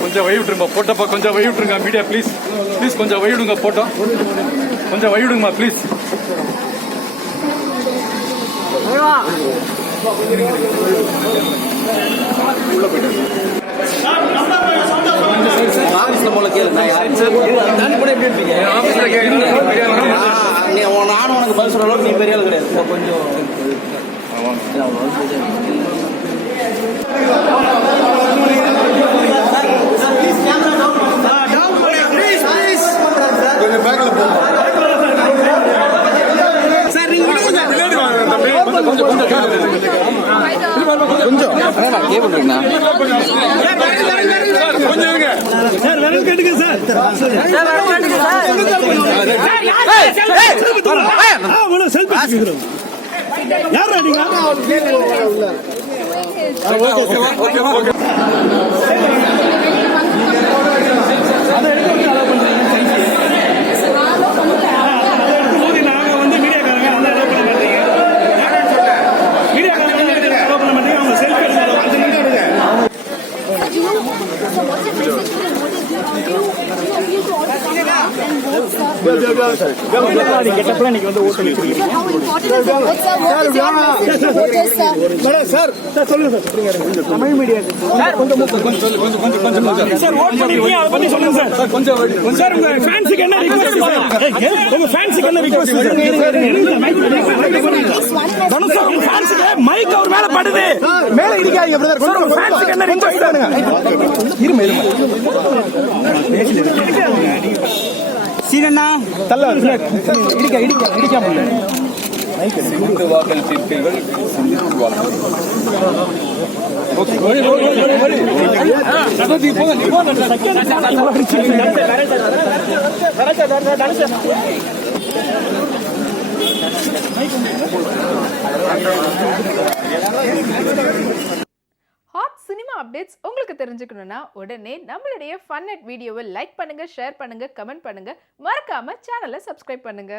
கொஞ்சம் வழி விட்டுருமா போட்டோப்பா, கொஞ்சம் வழி விட்டுருங்க மீடியா ப்ளீஸ் ப்ளீஸ், கொஞ்சம் வழி விடுங்க போட்டோ, கொஞ்சம் வழி விடுங்கம்மா ப்ளீஸ். நானும் உனக்கு பதில் சொல்ற அளவுக்கு நீ பெரிய ஆள் கிடையாது. கொஞ்சம் தமிழ் மீடியா மைக் அவர் மேல படுது, மேல இடிக்காதீங்க பிரதர். என்ன ரிக்வெஸ்ட் பண்ணுங்க, இருமே சீனண்ணா தள்ள இடிக்க இடிக்க இடிக்காம வாக்கள் தீர்ப்புகள் ஹாட் சினிமா அப்டேட்ஸ் உங்களுக்கு தெரிஞ்சுக்கணும்னா உடனே நம்மளுடைய ஃபன் அட் வீடியோவை லைக் பண்ணுங்க, ஷேர் பண்ணுங்க, கமெண்ட் பண்ணுங்க, மறக்காம சேனலை சப்ஸ்கிரைப் பண்ணுங்க.